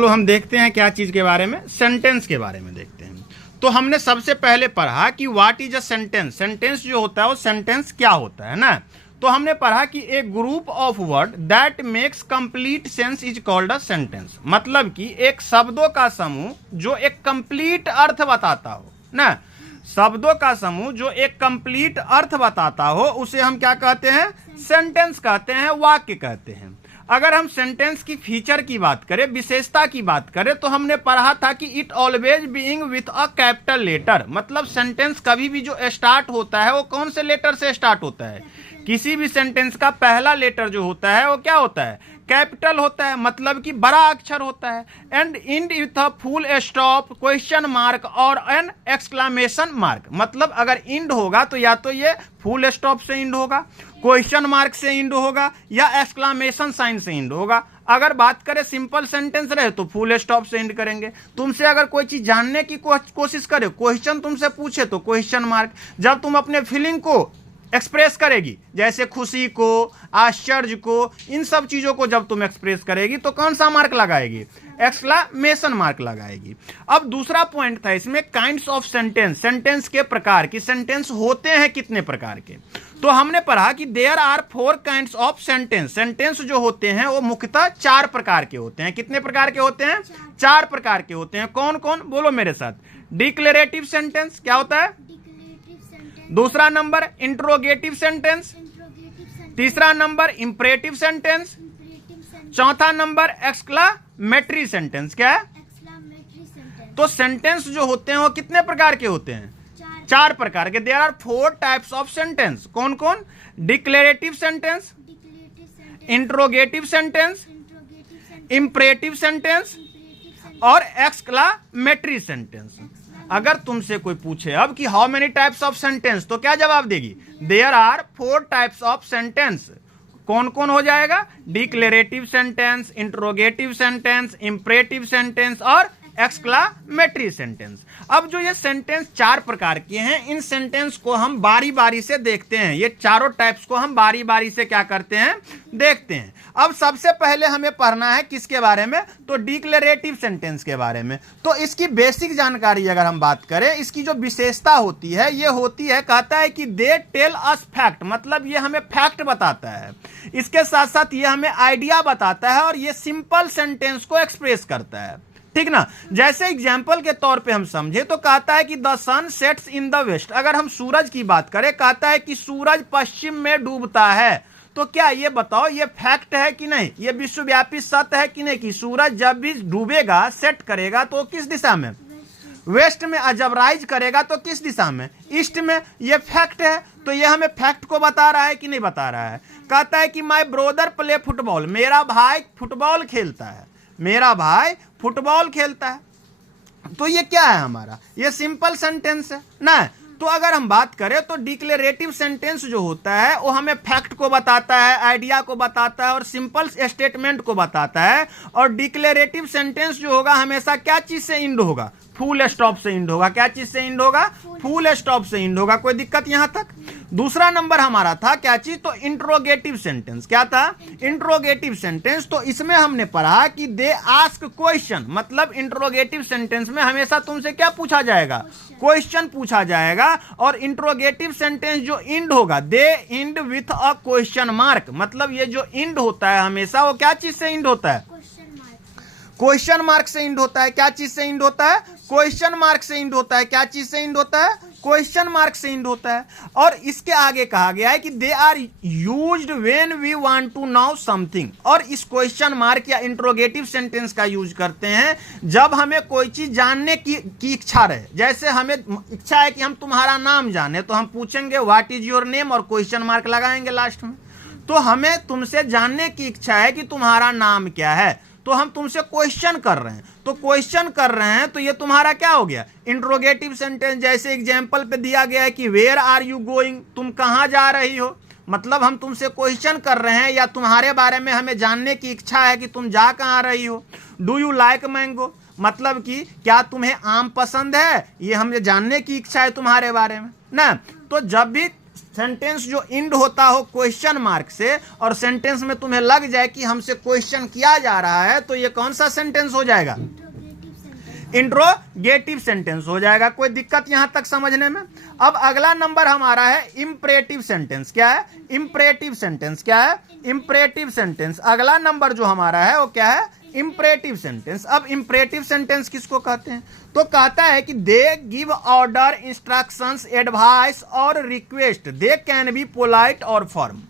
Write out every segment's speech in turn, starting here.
चलो हम देखते हैं क्या चीज़ के बारे में, सेंटेंस के बारे में देखते हैं। तो हमने सबसे पहले पढ़ा कि what is a sentence. Sentence जो होता है वो सेंटेंस क्या होता है ना। तो हमने पढ़ा कि एक group of word that makes complete sense is called a sentence. मतलब कि एक शब्दों का समूह जो एक कंप्लीट अर्थ बताता हो ना, शब्दों का समूह जो एक कंप्लीट अर्थ बताता हो उसे हम क्या कहते हैं, सेंटेंस कहते हैं, वाक्य कहते हैं। अगर हम सेंटेंस की फीचर की बात करें, विशेषता की बात करें, तो हमने पढ़ा था कि it always being with a capital letter. मतलब सेंटेंस कभी भी जो स्टार्ट होता है वो कौन से लेटर से स्टार्ट होता है, किसी भी सेंटेंस का पहला लेटर जो होता है वो क्या होता है, कैपिटल होता है, मतलब कि बड़ा अक्षर होता है। And end with a full stop, question mark और एन एक्सक्लामेशन मार्क। मतलब अगर इंड होगा तो या तो ये फुल स्टॉप से इंड होगा, क्वेश्चन मार्क से इंड होगा, या एक्सक्लामेशन साइन से इंड होगा। अगर बात करें सिंपल सेंटेंस रहे तो फुल स्टॉप से इंड करेंगे। तुमसे अगर कोई चीज जानने की कोशिश करे, क्वेश्चन तुमसे पूछे तो क्वेश्चन मार्क। जब तुम अपने फीलिंग को एक्सप्रेस करेगी, जैसे खुशी को, आश्चर्य को, इन सब चीजों को जब तुम एक्सप्रेस करेगी तो कौन सा मार्क लगाएगी, एक्सक्लामेशन मार्क लगाएगी। अब दूसरा पॉइंट था इसमें काइंड्स ऑफ सेंटेंस, सेंटेंस के प्रकार की, सेंटेंस होते हैं कितने प्रकार के। तो हमने पढ़ा कि there are 4 kinds of sentence. Sentence जो होते हैं वो मुख्यतः 4 प्रकार के होते हैं। कितने प्रकार के होते हैं, 4 प्रकार के होते हैं। कौन कौन, बोलो मेरे साथ। डिक्लेरेटिव सेंटेंस क्या होता है, दूसरा नंबर इंट्रोगेटिव सेंटेंस, तीसरा नंबर इंपरेटिव सेंटेंस, चौथा नंबर एक्सक्लामेटरी सेंटेंस। क्या है, तो सेंटेंस जो होते हैं वो कितने प्रकार के होते हैं, 4 प्रकार के। There are 4 types of sentence. कौन कौन, declarative sentence, interrogative sentence, imperative sentence और एक्सक्लामेटरी सेंटेंस। अगर तुमसे कोई पूछे अब कि how many types of sentence, तो क्या जवाब देगी, there are 4 types of sentence. कौन कौन हो जाएगा, declarative sentence, interrogative sentence, imperative sentence और एक्सक्लामेटरी सेंटेंस। अब जो ये सेंटेंस 4 प्रकार के हैं, इन सेंटेंस को हम बारी बारी से देखते हैं। ये चारों टाइप्स को हम बारी बारी से क्या करते हैं, देखते हैं। अब सबसे पहले हमें पढ़ना है किसके बारे में, तो डिक्लेरेटिव सेंटेंस के बारे में। तो इसकी बेसिक जानकारी अगर हम बात करें, इसकी जो विशेषता होती है ये होती है, कहता है कि दे टेल अस फैक्ट। मतलब ये हमें फैक्ट बताता है, इसके साथ साथ ये हमें आइडिया बताता है और ये सिंपल सेंटेंस को एक्सप्रेस करता है, ठीक ना। जैसे एग्जाम्पल के तौर पे हम समझे तो कहता है कि the sun sets in the west. अगर हम सूरज की बात करें, कहता है कि सूरज पश्चिम में डूबता है। तो क्या ये बताओ, ये फैक्ट है कि नहीं, ये विश्वव्यापी सत्य है कि नहीं कि सूरज जब भी डूबेगा, सेट करेगा तो किस दिशा में, वेस्ट में, और जब राइज करेगा तो किस दिशा में, ईस्ट में। ये फैक्ट है। तो ये हमें फैक्ट को बता रहा है कि नहीं बता रहा है। कहता है कि माय ब्रदर प्ले फुटबॉल, मेरा भाई फुटबॉल खेलता है, मेरा भाई फुटबॉल खेलता है। तो ये क्या है हमारा, ये सिंपल सेंटेंस है ना। तो अगर हम बात करें तो डिक्लेरेटिव सेंटेंस जो होता है वो हमें फैक्ट को बताता है, आइडिया को बताता है और सिंपल स्टेटमेंट को बताता है। और डिक्लेरेटिव सेंटेंस जो होगा हमेशा क्या चीज से इंड होगा, फुल स्टॉप से इंड होगा। क्या चीज से इंड होगा, फुल स्टॉप से इंड होगा। कोई दिक्कत यहां तक। दूसरा नंबर हमारा था क्या चीज, तो इंट्रोगेटिव सेंटेंस। क्या था, इंट्रोगेटिव सेंटेंस। तो इसमें हमने पढ़ा कि दे आस्क क्वेश्चन। मतलब इंट्रोगेटिव सेंटेंस में हमेशा तुमसे क्या पूछा जाएगा, क्वेश्चन पूछा जाएगा। और इंट्रोगेटिव सेंटेंस जो इंड होगा, they end with a question mark. मतलब ये जो इंड होता है हमेशा वो क्या चीज से इंड होता है, क्वेश्चन मार्क से इंड होता है। क्या चीज से इंड होता है, क्वेश्चन मार्क से इंड होता है। क्या चीज से इंड होता है, क्वेश्चन मार्क से इंड होता है। और इसके आगे कहा गया है कि they are used when we want to know something. और इस क्वेश्चन मार्क या इंट्रोगेटिव सेंटेंस का यूज करते हैं जब हमें कोई चीज जानने की इच्छा रहे। जैसे हमें इच्छा है कि हम तुम्हारा नाम जाने, तो हम पूछेंगे व्हाट इज योर नेम और क्वेश्चन मार्क लगाएंगे लास्ट में। तो हमें तुमसे जानने की इच्छा है कि तुम्हारा नाम क्या है, तो हम तुमसे क्वेश्चन कर रहे हैं। तो क्वेश्चन कर रहे हैं तो ये तुम्हारा क्या हो गया, इंट्रोगेटिव सेंटेंस। जैसे एग्जांपल पे दिया गया है कि वेयर आर यू गोइंग, तुम कहाँ जा रही हो। मतलब हम तुमसे क्वेश्चन कर रहे हैं या तुम्हारे बारे में हमें जानने की इच्छा है कि तुम जा कहाँ रही हो। डू यू लाइक मैंगो, मतलब कि क्या तुम्हें आम पसंद है, ये हमें जानने की इच्छा है तुम्हारे बारे में ना। तो जब भी सेंटेंस जो इंड होता हो क्वेश्चन मार्क से और सेंटेंस में तुम्हें लग जाए कि हमसे क्वेश्चन किया जा रहा है, तो ये कौन सा सेंटेंस हो जाएगा? इंट्रोगेटिव सेंटेंस हो जाएगा। कोई दिक्कत यहां तक समझने में? अब अगला नंबर हमारा है इंपरेटिव सेंटेंस। क्या है? Imperative sentence. क्या है? Imperative sentence. अगला नंबर जो हमारा है वो क्या है? Imperative sentence. अब इंपरेटिव सेंटेंस किसको कहते हैं? तो कहता है कि they give order, instructions, advice और request, they can be polite और फर्म।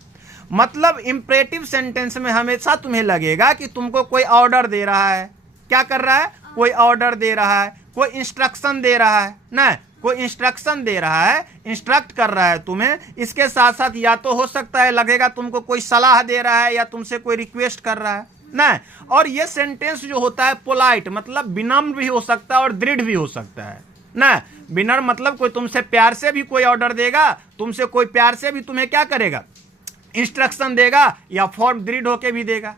मतलब इंपरेटिव सेंटेंस में हमेशा तुम्हें लगेगा कि तुमको कोई ऑर्डर दे रहा है। क्या कर रहा है? कोई ऑर्डर दे रहा है, कोई इंस्ट्रक्शन दे रहा है ना, कोई इंस्ट्रक्शन दे रहा है, इंस्ट्रक्ट कर रहा है तुम्हें। इसके साथ साथ या तो हो सकता है लगेगा तुमको कोई सलाह दे रहा है या तुमसे कोई रिक्वेस्ट कर रहा है ना। और ये सेंटेंस जो होता है पोलाइट, मतलब विनम्र भी हो सकता है और दृढ़ भी हो सकता है ना। विनम्र मतलब कोई तुमसे प्यार से भी कोई ऑर्डर देगा, तुमसे कोई प्यार से भी तुम्हें क्या करेगा? इंस्ट्रक्शन देगा, या फॉर्म दृढ़ होके भी देगा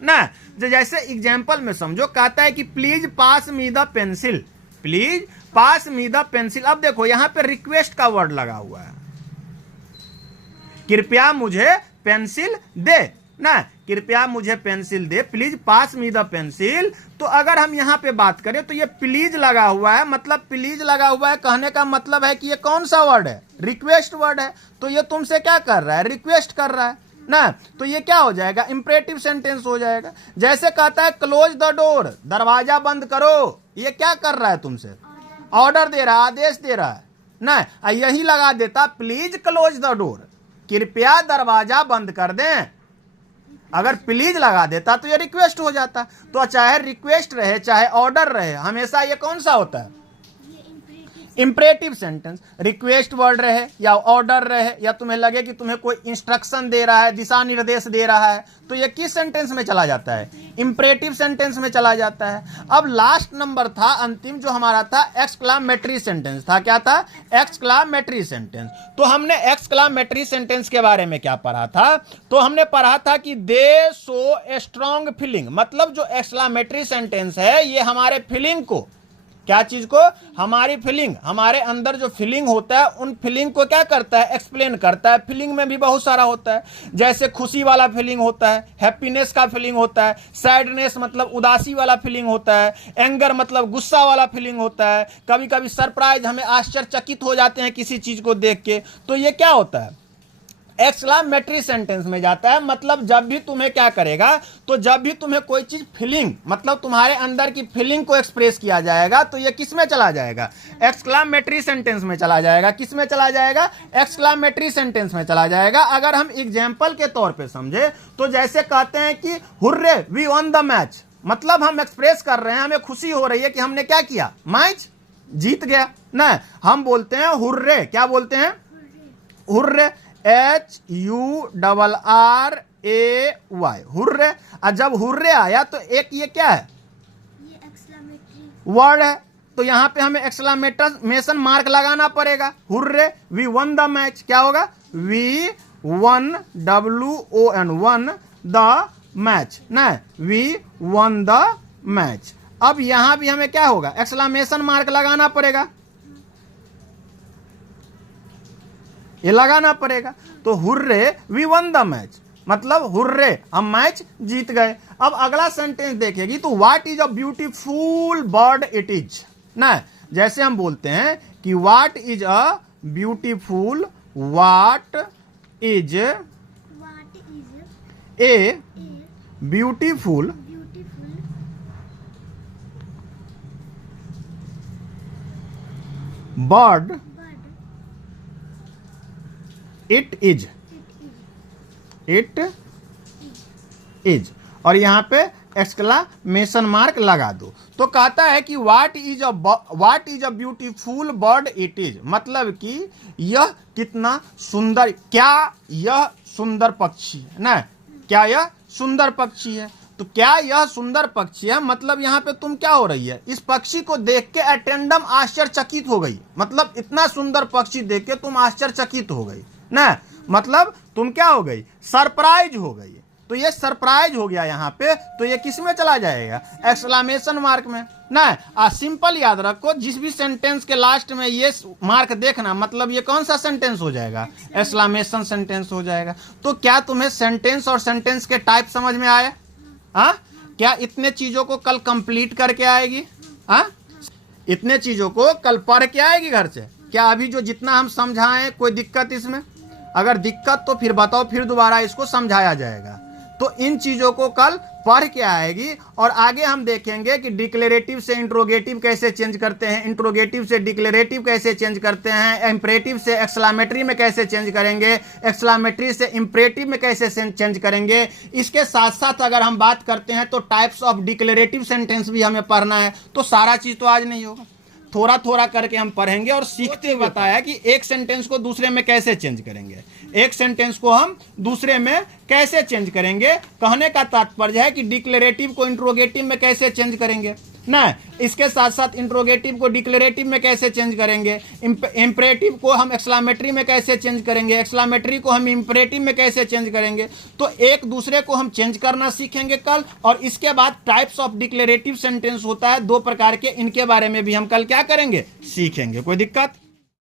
ना। जैसे एग्जाम्पल में समझो, कहता है कि please pass me the pencil, please pass me the pencil. अब देखो यहां पे रिक्वेस्ट का वर्ड लगा हुआ है, कृपया मुझे पेंसिल दे ना, कृपया मुझे pencil they, please pass me the pencil. तो अगर हम यहां पे बात करें तो ये प्लीज लगा हुआ है, मतलब प्लीज लगा हुआ है, कहने का मतलब है कि ये कौन सा वर्ड है? रिक्वेस्ट वर्ड है। तो ये तुमसे क्या कर रहा है? रिक्वेस्ट कर रहा है ना। तो ये क्या हो जाएगा? इंपरेटिव सेंटेंस हो जाएगा। जैसे कहता है क्लोज द डोर, दरवाजा बंद करो, ये क्या कर रहा है? तुमसे ऑर्डर दे रहा है, आदेश दे रहा है ना। यही लगा देता प्लीज क्लोज द डोर, कृपया दरवाजा बंद कर दें। अगर प्लीज लगा देता तो ये रिक्वेस्ट हो जाता। तो चाहे रिक्वेस्ट रहे चाहे ऑर्डर रहे, हमेशा ये कौन सा होता है? Imperative sentence. रिक्वेस्ट वर्ड रहे या ऑर्डर रहे या तुम्हें लगे कि तुम्हें कोई इंस्ट्रक्शन दे रहा है, दिशा निर्देश दे रहा है, तो ये किस सेंटेंस में चला जाता है? इंपरेटिव सेंटेंस में चला जाता है। अब लास्ट नंबर था, अंतिम जो हमारा था, एक्सक्लामेटरी सेंटेंस था। क्या था? Exclamatory sentence. तो हमने एक्सक्लामेटरी सेंटेंस के बारे में क्या पढ़ा था? तो हमने पढ़ा था कि दे शो ए स्ट्रॉन्ग फीलिंग, मतलब जो एक्सक्लामेटरी सेंटेंस है ये हमारे फीलिंग को, क्या चीज को? हमारी फीलिंग, हमारे अंदर जो फीलिंग होता है उन फीलिंग को क्या करता है? एक्सप्लेन करता है। फीलिंग में भी बहुत सारा होता है, जैसे खुशी वाला फीलिंग होता है, हैप्पीनेस का फीलिंग होता है, सैडनेस मतलब उदासी वाला फीलिंग होता है, एंगर मतलब गुस्सा वाला फीलिंग होता है, कभी कभी सरप्राइज, हमें आश्चर्यचकित हो जाते हैं किसी चीज को देख के। तो ये क्या होता है? एक्सक्लामेटरी सेंटेंस में जाता है। मतलब जब भी तुम्हें क्या करेगा? तो जब भी तुम्हें कोई चीज फीलिंग, मतलब तुम्हारे अंदर की फीलिंग को एक्सप्रेस किया जाएगा, तो ये किस में चला जाएगा? एक्सक्लामेटरी सेंटेंस में चला जाएगा। किस में चला जाएगा? एक्सक्लामेटरी सेंटेंस में चला जाएगा। अगर हम एग्जाम्पल के तौर पे समझे तो जैसे कहते हैं कि hurray we won the match, मतलब हम एक्सप्रेस कर रहे हैं, हमें खुशी हो रही है कि हमने क्या किया? मैच जीत गया ना। हम बोलते हैं हुर्रे। क्या बोलते हैं? Hurray, HURRAY, hurray. और जब हुर्रे आया तो एक ये क्या है? ये एक्सक्लेमेटरी वर्ड है, तो यहां पे हमें एक्सक्लेमेशन मार्क लगाना पड़ेगा। Hurray we won the match. क्या होगा? We won, WON, won the match ना, वी वन द मैच। अब यहां भी हमें क्या होगा? एक्सक्लेमेशन मार्क लगाना पड़ेगा, ये लगाना पड़ेगा। तो hurray we won the match, मतलब हुर्रे हम मैच जीत गए। अब अगला सेंटेंस देखेगी तो what is a beautiful bird it is ना। जैसे हम बोलते हैं कि what is a beautiful, what is a beautiful bird it is, it is, और यहां पे एक्सक्लामेशन मार्क लगा दो। तो कहता है कि what is a beautiful bird it is, मतलब कि यह कितना सुंदर, क्या यह सुंदर पक्षी है ना, क्या यह सुंदर पक्षी है। तो क्या यह सुंदर पक्षी है, मतलब यहां पे तुम क्या हो रही है? इस पक्षी को देख के अटेंडम आश्चर्यचकित हो गई, मतलब इतना सुंदर पक्षी देख के तुम आश्चर्यचकित हो गई ना, मतलब तुम क्या हो गई? सरप्राइज हो गई तो ये सरप्राइज हो गया यहाँ पे, तो ये किस में चला जाएगा, एक्सक्लेमेशन मार्क में ना। सिंपल याद रखो, जिस भी सेंटेंस के लास्ट में ये मार्क देखना, मतलब ये कौन सा सेंटेंस हो जाएगा, एक्सक्लेमेशन सेंटेंस हो जाएगा। तो क्या तुम्हें सेंटेंस और सेंटेंस के टाइप समझ में आया? हाँ, क्या इतने चीजों को कल कंप्लीट करके आएगी? हाँ, इतने चीजों को कल पढ़ के आएगी घर से? क्या अभी जो जितना हम समझाएं कोई दिक्कत इसमें? अगर दिक्कत तो फिर बताओ, फिर दोबारा इसको समझाया जाएगा। तो इन चीजों को कल पढ़ के आएगी, और आगे हम देखेंगे कि डिक्लेरेटिव से इंट्रोगेटिव कैसे चेंज करते हैं, इंट्रोगेटिव से डिक्लेरेटिव कैसे चेंज करते हैं, इंपरेटिव से एक्सक्लेमेटरी में कैसे चेंज करेंगे, एक्सक्लेमेटरी से इंपरेटिव में कैसे चेंज करेंगे। इसके साथ साथ अगर हम बात करते हैं तो टाइप्स ऑफ डिक्लेरेटिव सेंटेंस भी हमें पढ़ना है। तो सारा चीज तो आज नहीं होगा, थोड़ा थोड़ा करके हम पढ़ेंगे और सीखते हुए बताया कि एक सेंटेंस को दूसरे में कैसे चेंज करेंगे, एक सेंटेंस को हम दूसरे में कैसे चेंज करेंगे। कहने का तात्पर्य है कि डिक्लेरेटिव को इंट्रोगेटिव में कैसे चेंज करेंगे ना, इसके साथ साथ इंट्रोगेटिव को डिक्लेरेटिव में कैसे चेंज करेंगे, इंपरेटिव को हम एक्सक्लेमेटरी में कैसे चेंज करेंगे, एक्सक्लेमेटरी को हम इंपरेटिव में कैसे चेंज करेंगे। तो एक दूसरे को हम चेंज करना सीखेंगे कल। और इसके बाद टाइप्स ऑफ डिक्लेरेटिव सेंटेंस होता है 2 प्रकार के, इनके बारे में भी हम कल क्या करेंगे, सीखेंगे। कोई दिक्कत?